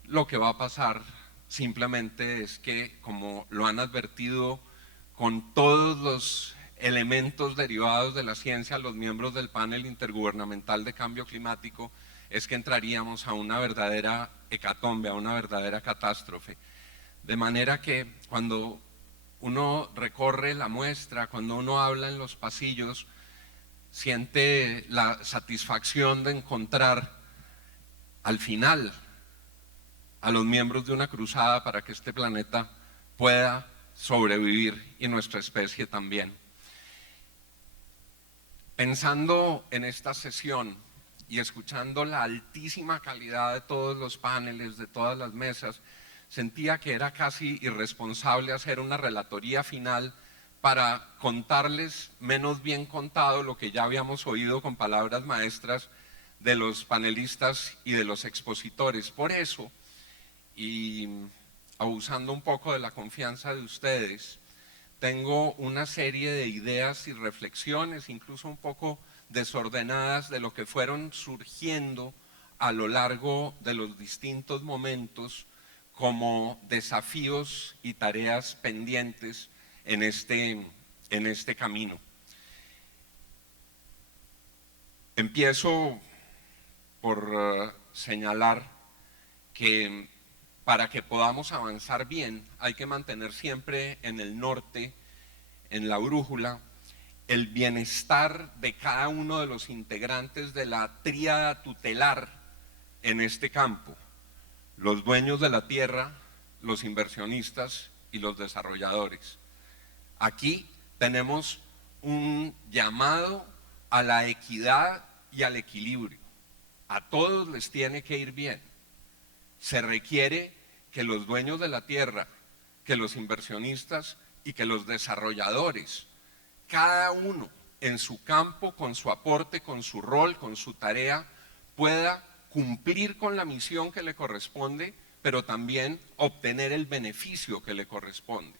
lo que va a pasar simplemente es que, como lo han advertido con todos los elementos derivados de la ciencia los miembros del panel intergubernamental de cambio climático, es que entraríamos a una verdadera hecatombe, a una verdadera catástrofe. De manera que cuando uno recorre la muestra, cuando uno habla en los pasillos, siente la satisfacción de encontrar al final a los miembros de una cruzada para que este planeta pueda sobrevivir y nuestra especie también. Pensando en esta sesión y escuchando la altísima calidad de todos los paneles, de todas las mesas, sentía que era casi irresponsable hacer una relatoría final para contarles menos bien contado lo que ya habíamos oído con palabras maestras de los panelistas y de los expositores. Por eso, y abusando un poco de la confianza de ustedes, tengo una serie de ideas y reflexiones, incluso un poco desordenadas, de lo que fueron surgiendo a lo largo de los distintos momentos como desafíos y tareas pendientes en este camino. Empiezo por señalar que para que podamos avanzar bien hay que mantener siempre en el norte, en la brújula, el bienestar de cada uno de los integrantes de la tríada tutelar en este campo: los dueños de la tierra, los inversionistas y los desarrolladores. Aquí tenemos un llamado a la equidad y al equilibrio. A todos les tiene que ir bien. Se requiere que los dueños de la tierra, que los inversionistas y que los desarrolladores, cada uno en su campo, con su aporte, con su rol, con su tarea, pueda cumplir con la misión que le corresponde, pero también obtener el beneficio que le corresponde.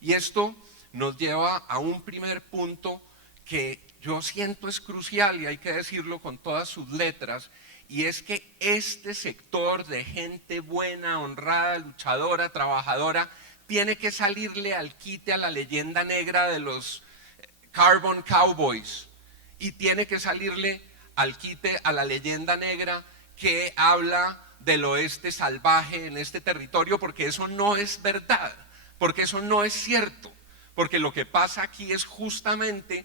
Y esto nos lleva a un primer punto que yo siento es crucial y hay que decirlo con todas sus letras, y es que este sector de gente buena, honrada, luchadora, trabajadora, tiene que salirle al quite a la leyenda negra de los Carbon Cowboys y tiene que salirle al quite a la leyenda negra que habla del oeste salvaje en este territorio, porque eso no es verdad, porque eso no es cierto, porque lo que pasa aquí es justamente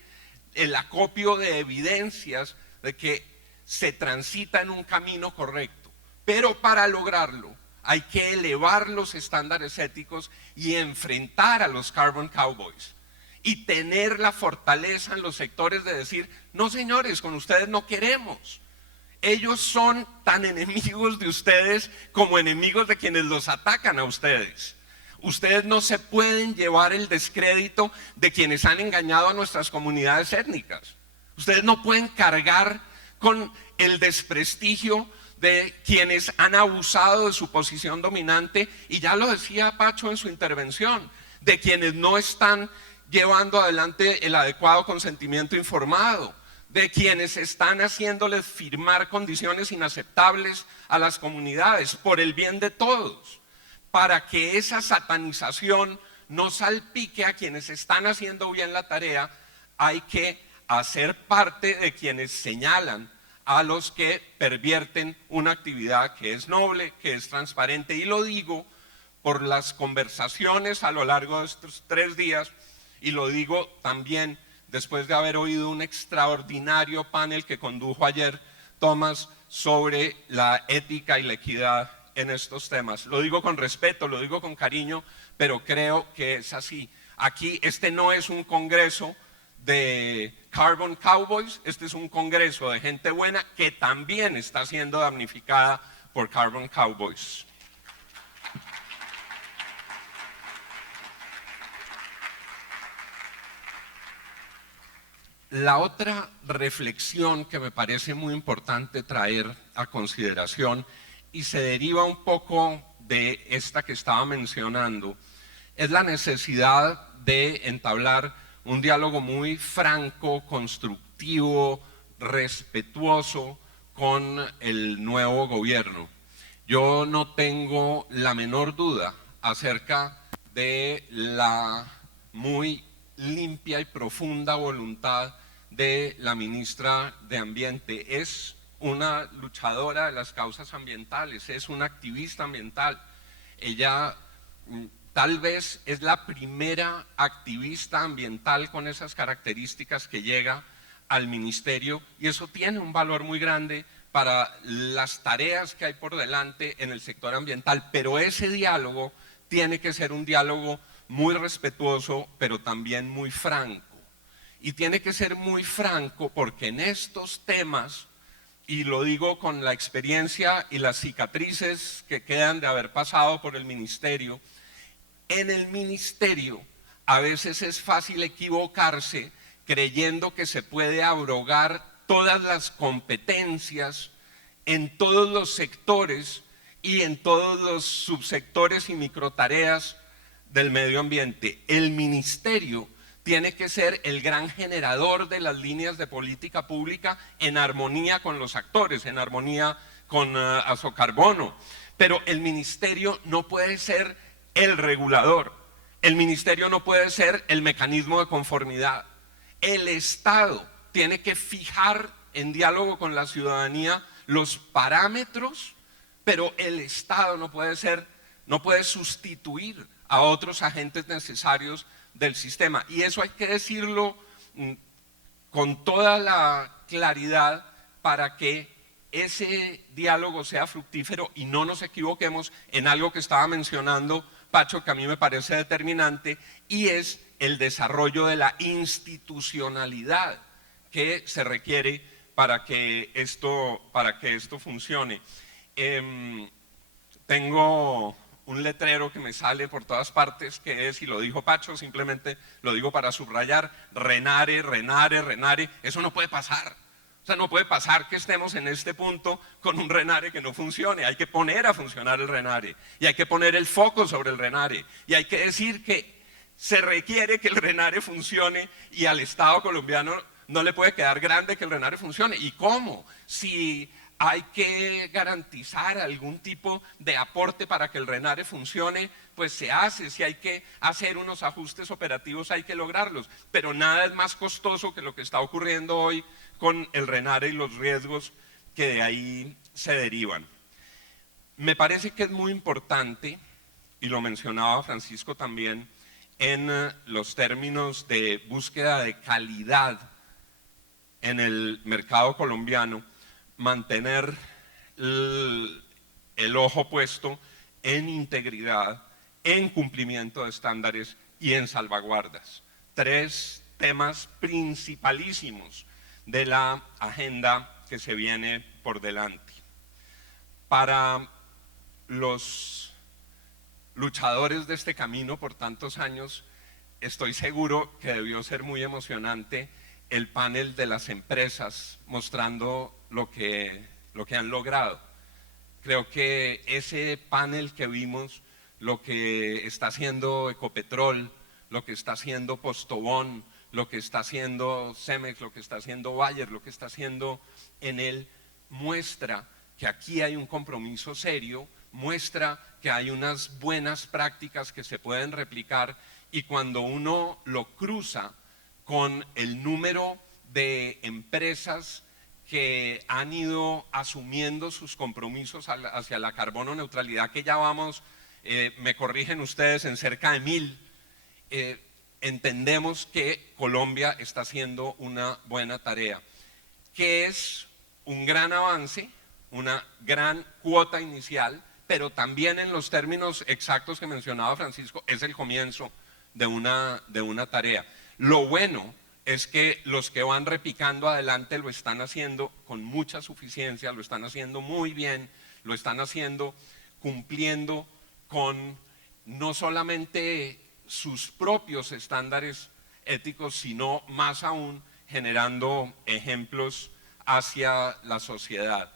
el acopio de evidencias de que se transita en un camino correcto, pero para lograrlo hay que elevar los estándares éticos y enfrentar a los Carbon Cowboys y tener la fortaleza en los sectores de decir, no señores, con ustedes no queremos. Ellos son tan enemigos de ustedes como enemigos de quienes los atacan a ustedes. Ustedes no se pueden llevar el descrédito de quienes han engañado a nuestras comunidades étnicas. Ustedes no pueden cargar con el desprestigio de quienes han abusado de su posición dominante, y ya lo decía Pacho en su intervención, de quienes no están llevando adelante el adecuado consentimiento informado, de quienes están haciéndoles firmar condiciones inaceptables a las comunidades por el bien de todos, para que esa satanización no salpique a quienes están haciendo bien la tarea. Hay que hacer parte de quienes señalan a los que pervierten una actividad que es noble, que es transparente, y lo digo por las conversaciones a lo largo de estos 3 días, y lo digo también después de haber oído un extraordinario panel que condujo ayer Tomás sobre la ética y la equidad en estos temas. Lo digo con respeto, lo digo con cariño, pero creo que es así. Aquí este no es un congreso de Carbon Cowboys, este es un congreso de gente buena que también está siendo damnificada por Carbon Cowboys. La otra reflexión que me parece muy importante traer a consideración, y se deriva un poco de esta que estaba mencionando, es la necesidad de entablar un diálogo muy franco, constructivo, respetuoso con el nuevo gobierno. Yo no tengo la menor duda acerca de la muy limpia y profunda voluntad de la ministra de Ambiente. Es una luchadora de las causas ambientales, es una activista ambiental. Ella tal vez es la primera activista ambiental con esas características que llega al ministerio, y eso tiene un valor muy grande para las tareas que hay por delante en el sector ambiental. Pero ese diálogo tiene que ser un diálogo muy respetuoso, pero también muy franco. Y tiene que ser muy franco porque en estos temas, y lo digo con la experiencia y las cicatrices que quedan de haber pasado por el ministerio, en el ministerio a veces es fácil equivocarse creyendo que se puede abrogar todas las competencias en todos los sectores y en todos los subsectores y microtareas del medio ambiente. El ministerio tiene que ser el gran generador de las líneas de política pública en armonía con los actores, en armonía con Azocarbono. Pero el ministerio no puede ser el regulador, el ministerio no puede ser el mecanismo de conformidad. El Estado tiene que fijar en diálogo con la ciudadanía los parámetros, pero el Estado no puede sustituir a otros agentes necesarios del sistema. Y eso hay que decirlo con toda la claridad para que ese diálogo sea fructífero y no nos equivoquemos en algo que estaba mencionando Pacho, que a mí me parece determinante, y es el desarrollo de la institucionalidad que se requiere para que esto funcione. Tengo un letrero que me sale por todas partes, que es, y lo dijo Pacho, simplemente lo digo para subrayar, Renare, Renare, Renare. Eso no puede pasar. O sea, no puede pasar que estemos en este punto con un Renare que no funcione. Hay que poner a funcionar el Renare y hay que poner el foco sobre el Renare y hay que decir que se requiere que el Renare funcione y al Estado colombiano no le puede quedar grande que el Renare funcione. ¿Y cómo? Si hay que garantizar algún tipo de aporte para que el Renare funcione, pues se hace. Si hay que hacer unos ajustes operativos, hay que lograrlos. Pero nada es más costoso que lo que está ocurriendo hoy con el Renare y los riesgos que de ahí se derivan. Me parece que es muy importante, y lo mencionaba Francisco también, en los términos de búsqueda de calidad en el mercado colombiano, mantener el ojo puesto en integridad, en cumplimiento de estándares y en salvaguardas. 3 temas principalísimos de la agenda que se viene por delante. Para los luchadores de este camino por tantos años, estoy seguro que debió ser muy emocionante el panel de las empresas mostrando lo que han logrado. Creo que ese panel que vimos, lo que está haciendo Ecopetrol, lo que está haciendo Postobón, lo que está haciendo Cemex, lo que está haciendo Bayer, lo que está haciendo Enel, muestra que aquí hay un compromiso serio, muestra que hay unas buenas prácticas que se pueden replicar y cuando uno lo cruza con el número de empresas que han ido asumiendo sus compromisos hacia la carbono neutralidad, que ya vamos, me corrigen ustedes, en cerca de 1000, entendemos que Colombia está haciendo una buena tarea, que es un gran avance, una gran cuota inicial, pero también en los términos exactos que mencionaba Francisco, es el comienzo de una tarea. Lo bueno es que los que van repicando adelante lo están haciendo con mucha suficiencia, lo están haciendo muy bien, lo están haciendo cumpliendo con no solamente sus propios estándares éticos, sino más aún generando ejemplos hacia la sociedad.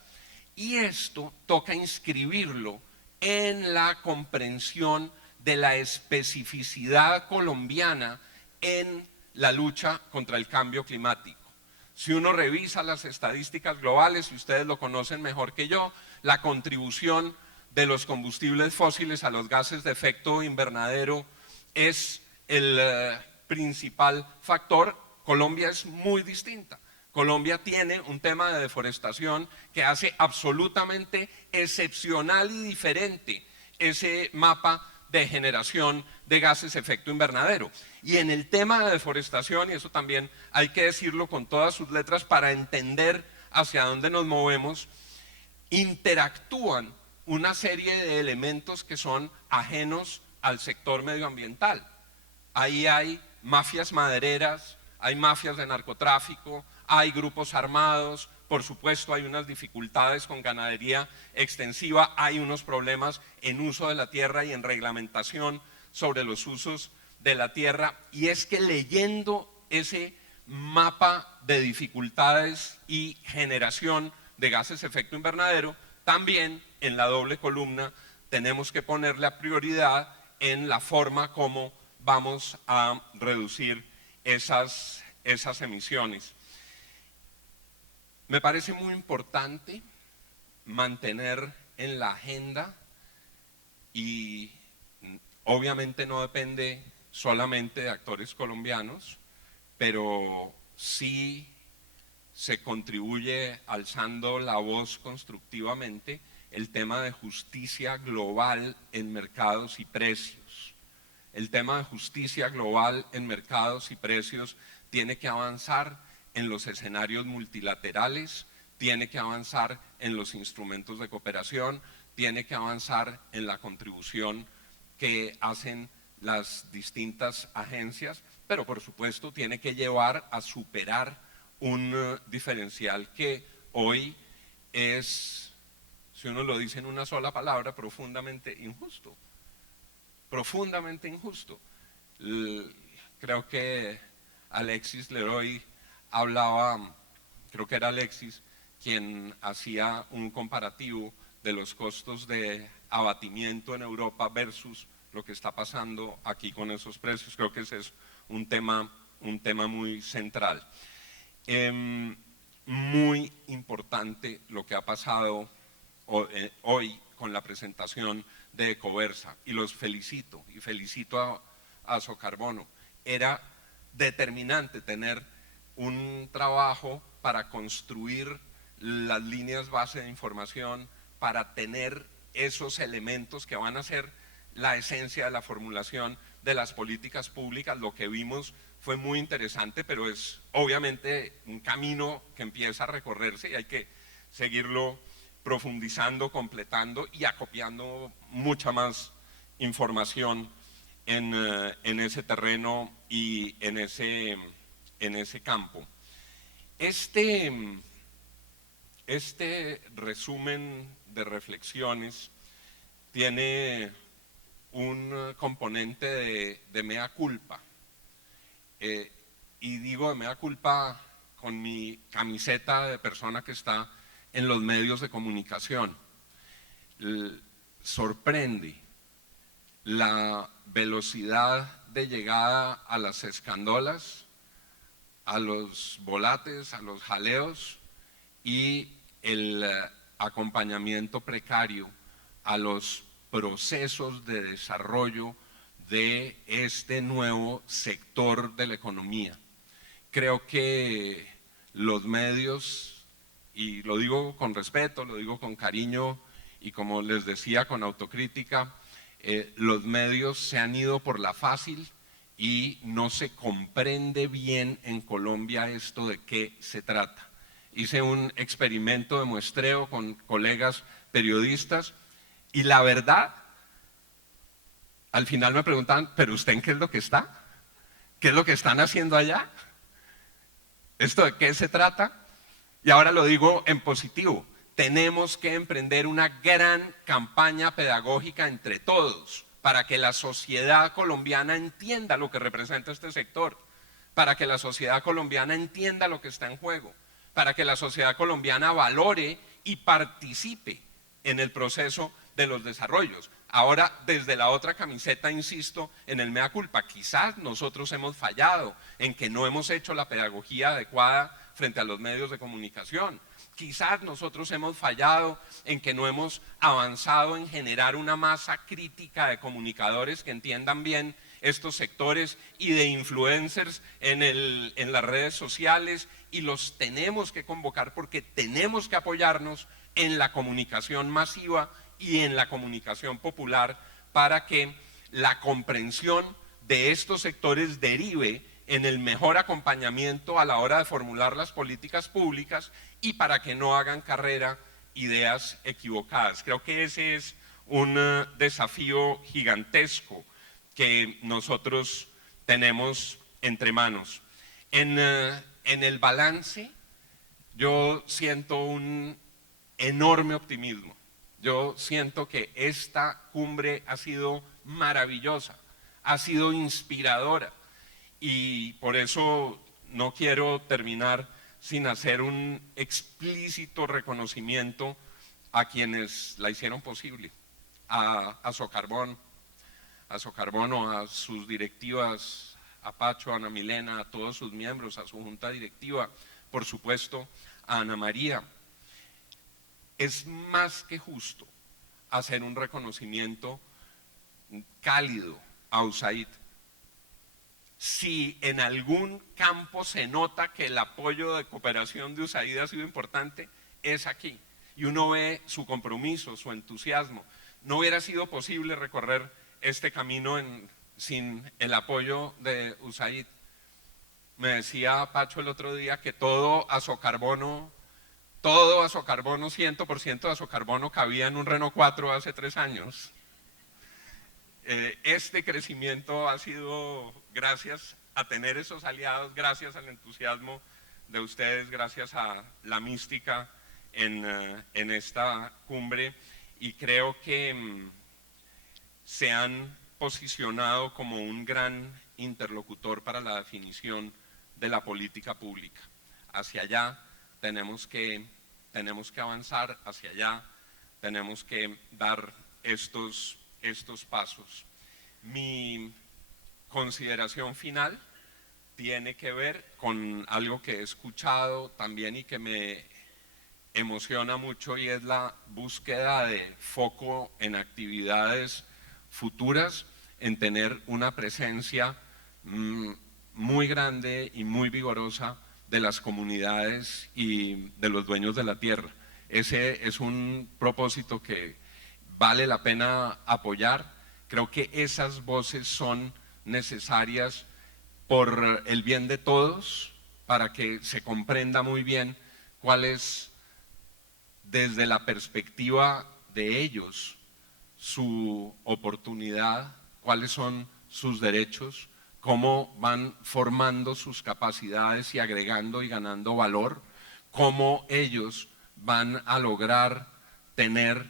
Y esto toca inscribirlo en la comprensión de la especificidad colombiana en la lucha contra el cambio climático. Si uno revisa las estadísticas globales, y ustedes lo conocen mejor que yo, la contribución de los combustibles fósiles a los gases de efecto invernadero es el principal factor. Colombia es muy distinta. Colombia tiene un tema de deforestación que hace absolutamente excepcional y diferente ese mapa de generación de gases de efecto invernadero. Y en el tema de deforestación, y eso también hay que decirlo con todas sus letras para entender hacia dónde nos movemos, interactúan una serie de elementos que son ajenos al sector medioambiental. Ahí hay mafias madereras, hay mafias de narcotráfico, hay grupos armados, por supuesto hay unas dificultades con ganadería extensiva, hay unos problemas en uso de la tierra y en reglamentación sobre los usos de la tierra, y es que leyendo ese mapa de dificultades y generación de gases de efecto invernadero, también en la doble columna tenemos que poner la prioridad en la forma como vamos a reducir esas emisiones. Me parece muy importante mantener en la agenda, y obviamente no depende solamente de actores colombianos, pero sí se contribuye alzando la voz constructivamente, el tema de justicia global en mercados y precios. El tema de justicia global en mercados y precios tiene que avanzar en los escenarios multilaterales, tiene que avanzar en los instrumentos de cooperación, tiene que avanzar en la contribución que hacen las distintas agencias, pero por supuesto tiene que llevar a superar un diferencial que hoy es, si uno lo dice en una sola palabra, profundamente injusto. profundamente injusto. Creo que Alexis Leroy hablaba, creo que era Alexis, quien hacía un comparativo de los costos de abatimiento en Europa versus lo que está pasando aquí con esos precios. Creo que ese es un tema muy central. Muy importante lo que ha pasado hoy con la presentación de Ecoversa, y los felicito, y felicito a Socarbono. Era determinante tener un trabajo para construir las líneas base de información, para tener esos elementos que van a ser la esencia de la formulación de las políticas públicas. Lo que vimos fue muy interesante, pero es obviamente un camino que empieza a recorrerse y hay que seguirlo profundizando, completando y acopiando mucha más información en ese terreno y en ese campo. Este resumen de reflexiones tiene un componente de mea culpa, y digo de mea culpa con mi camiseta de persona que está en los medios de comunicación. Sorprende la velocidad de llegada a las escandolas, a los volates, a los jaleos y el acompañamiento precario a los procesos de desarrollo de este nuevo sector de la economía. Creo que los medios, y lo digo con respeto, lo digo con cariño y como les decía con autocrítica, los medios se han ido por la fácil y no se comprende bien en Colombia esto de qué se trata. Hice un experimento de muestreo con colegas periodistas y la verdad, al final me preguntaban, ¿pero usted en qué es lo que está? ¿Qué es lo que están haciendo allá? ¿Esto de qué se trata? Y ahora lo digo en positivo, tenemos que emprender una gran campaña pedagógica entre todos para que la sociedad colombiana entienda lo que representa este sector, para que la sociedad colombiana entienda lo que está en juego, para que la sociedad colombiana valore y participe en el proceso de los desarrollos. Ahora, desde la otra camiseta, insisto en el mea culpa. Quizás nosotros hemos fallado en que no hemos hecho la pedagogía adecuada frente a los medios de comunicación. Quizás nosotros hemos fallado en que no hemos avanzado en generar una masa crítica de comunicadores que entiendan bien estos sectores y de influencers en las redes sociales, y los tenemos que convocar porque tenemos que apoyarnos en la comunicación masiva y en la comunicación popular para que la comprensión de estos sectores derive en el mejor acompañamiento a la hora de formular las políticas públicas y para que no hagan carrera ideas equivocadas. Creo que ese es un desafío gigantesco que nosotros tenemos entre manos. En el balance yo siento un enorme optimismo. Yo siento que esta cumbre ha sido maravillosa, ha sido inspiradora, y por eso no quiero terminar sin hacer un explícito reconocimiento a quienes la hicieron posible, a Socarbono, a sus directivas, a Pacho, a Ana Milena, a todos sus miembros, a su junta directiva, por supuesto a Ana María. Es más que justo hacer un reconocimiento cálido a USAID. Si en algún campo se nota que el apoyo de cooperación de USAID ha sido importante, es aquí. Y uno ve su compromiso, su entusiasmo. No hubiera sido posible recorrer este camino sin el apoyo de USAID. Me decía Pacho el otro día que todo Azocarbono, 100% de Azocarbono cabía en un Renault 4 hace 3 años. Este crecimiento ha sido gracias a tener esos aliados, gracias al entusiasmo de ustedes, gracias a la mística en esta cumbre, y creo que se han posicionado como un gran interlocutor para la definición de la política pública. Hacia allá tenemos que avanzar, hacia allá tenemos que dar estos pasos. Mi consideración final tiene que ver con algo que he escuchado también y que me emociona mucho, y es la búsqueda de foco en actividades futuras, en tener una presencia muy grande y muy vigorosa de las comunidades y de los dueños de la tierra. Ese es un propósito que vale la pena apoyar. Creo que esas voces son necesarias por el bien de todos, para que se comprenda muy bien cuál es, desde la perspectiva de ellos, su oportunidad, cuáles son sus derechos, cómo van formando sus capacidades y agregando y ganando valor, cómo ellos van a lograr tener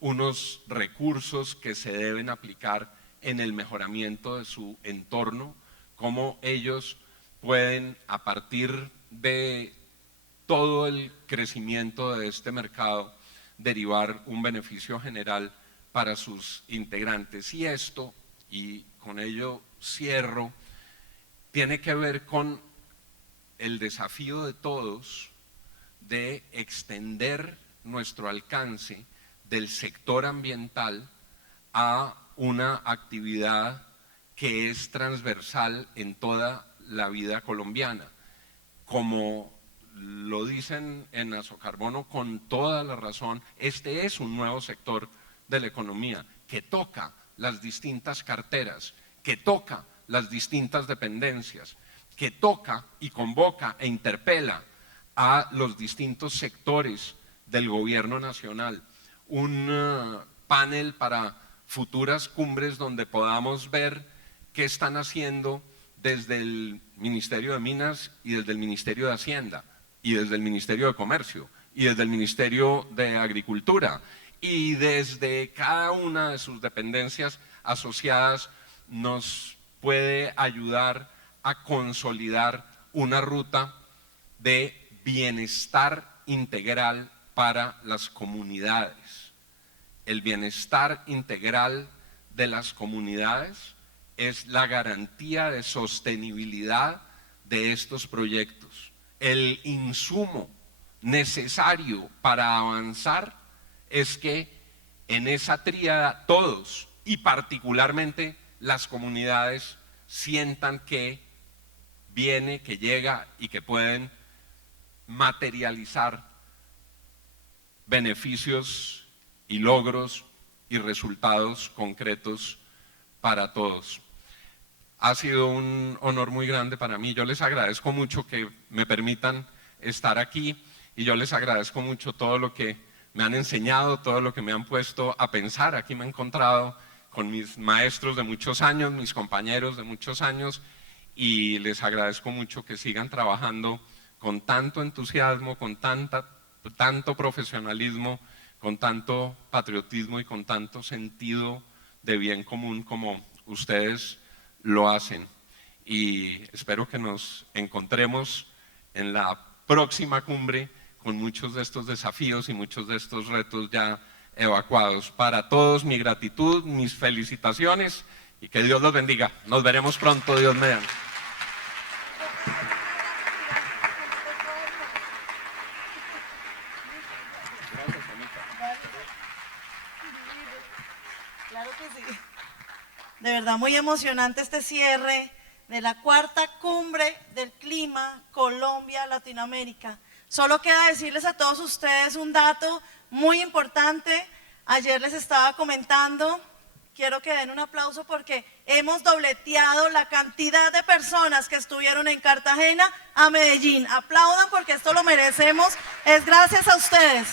unos recursos que se deben aplicar en el mejoramiento de su entorno, cómo ellos pueden, a partir de todo el crecimiento de este mercado, derivar un beneficio general para sus integrantes. Y esto, y con ello cierro, tiene que ver con el desafío de todos de extender nuestro alcance del sector ambiental a una actividad que es transversal en toda la vida colombiana. Como lo dicen en Asocarbono con toda la razón, este es un nuevo sector de la economía que toca las distintas carteras, que toca las distintas dependencias, que toca y convoca e interpela a los distintos sectores del gobierno nacional. Un panel para futuras cumbres donde podamos ver qué están haciendo desde el Ministerio de Minas y desde el Ministerio de Hacienda y desde el Ministerio de Comercio y desde el Ministerio de Agricultura y desde cada una de sus dependencias asociadas. Nos puede ayudar a consolidar una ruta de bienestar integral para las comunidades. El bienestar integral de las comunidades es la garantía de sostenibilidad de estos proyectos. El insumo necesario para avanzar es que en esa tríada todos, y particularmente las comunidades, sientan que viene, que llega y que pueden materializar beneficios y logros y resultados concretos para todos. Ha sido un honor muy grande para mí. Yo les agradezco mucho que me permitan estar aquí y yo les agradezco mucho todo lo que me han enseñado, todo lo que me han puesto a pensar. Aquí me he encontrado con mis maestros de muchos años, mis compañeros de muchos años, y les agradezco mucho que sigan trabajando con tanto entusiasmo, con tanto profesionalismo, con tanto patriotismo y con tanto sentido de bien común como ustedes lo hacen. Y espero que nos encontremos en la próxima cumbre con muchos de estos desafíos y muchos de estos retos ya evacuados. Para todos mi gratitud, mis felicitaciones y que Dios los bendiga. Nos veremos pronto, Dios mediante. Claro que sí. De verdad, muy emocionante este cierre de la cuarta cumbre del clima Colombia-Latinoamérica. Solo queda decirles a todos ustedes un dato muy importante. Ayer les estaba comentando, quiero que den un aplauso porque hemos dobleteado la cantidad de personas que estuvieron en Cartagena a Medellín. Aplaudan porque esto lo merecemos, es gracias a ustedes.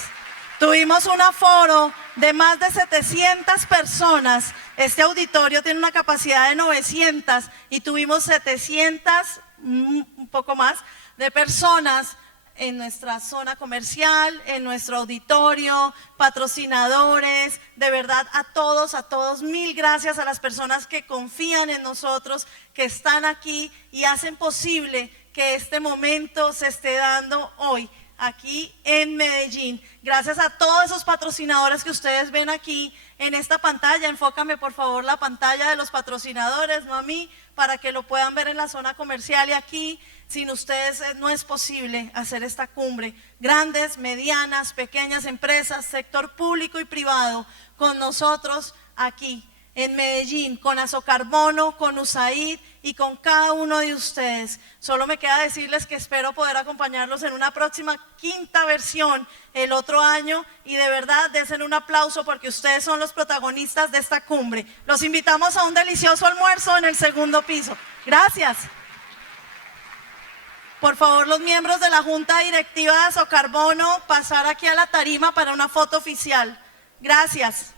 Tuvimos un aforo de más de 700 personas. Este auditorio tiene una capacidad de 900 y tuvimos 700, un poco más, de personas en nuestra zona comercial, en nuestro auditorio, patrocinadores, de verdad a todos, mil gracias a las personas que confían en nosotros, que están aquí y hacen posible que este momento se esté dando hoy, aquí en Medellín. Gracias a todos esos patrocinadores que ustedes ven aquí en esta pantalla. Enfócame por favor la pantalla de los patrocinadores, no a mí, para que lo puedan ver en la zona comercial y aquí. Sin ustedes no es posible hacer esta cumbre. Grandes, medianas, pequeñas empresas, sector público y privado, con nosotros aquí en Medellín, con Asocarbono, con USAID y con cada uno de ustedes. Solo me queda decirles que espero poder acompañarlos en una próxima quinta versión el otro año y de verdad desen un aplauso porque ustedes son los protagonistas de esta cumbre. Los invitamos a un delicioso almuerzo en el segundo piso. Gracias. Por favor, los miembros de la Junta Directiva de Asocarbono, pasar aquí a la tarima para una foto oficial. Gracias.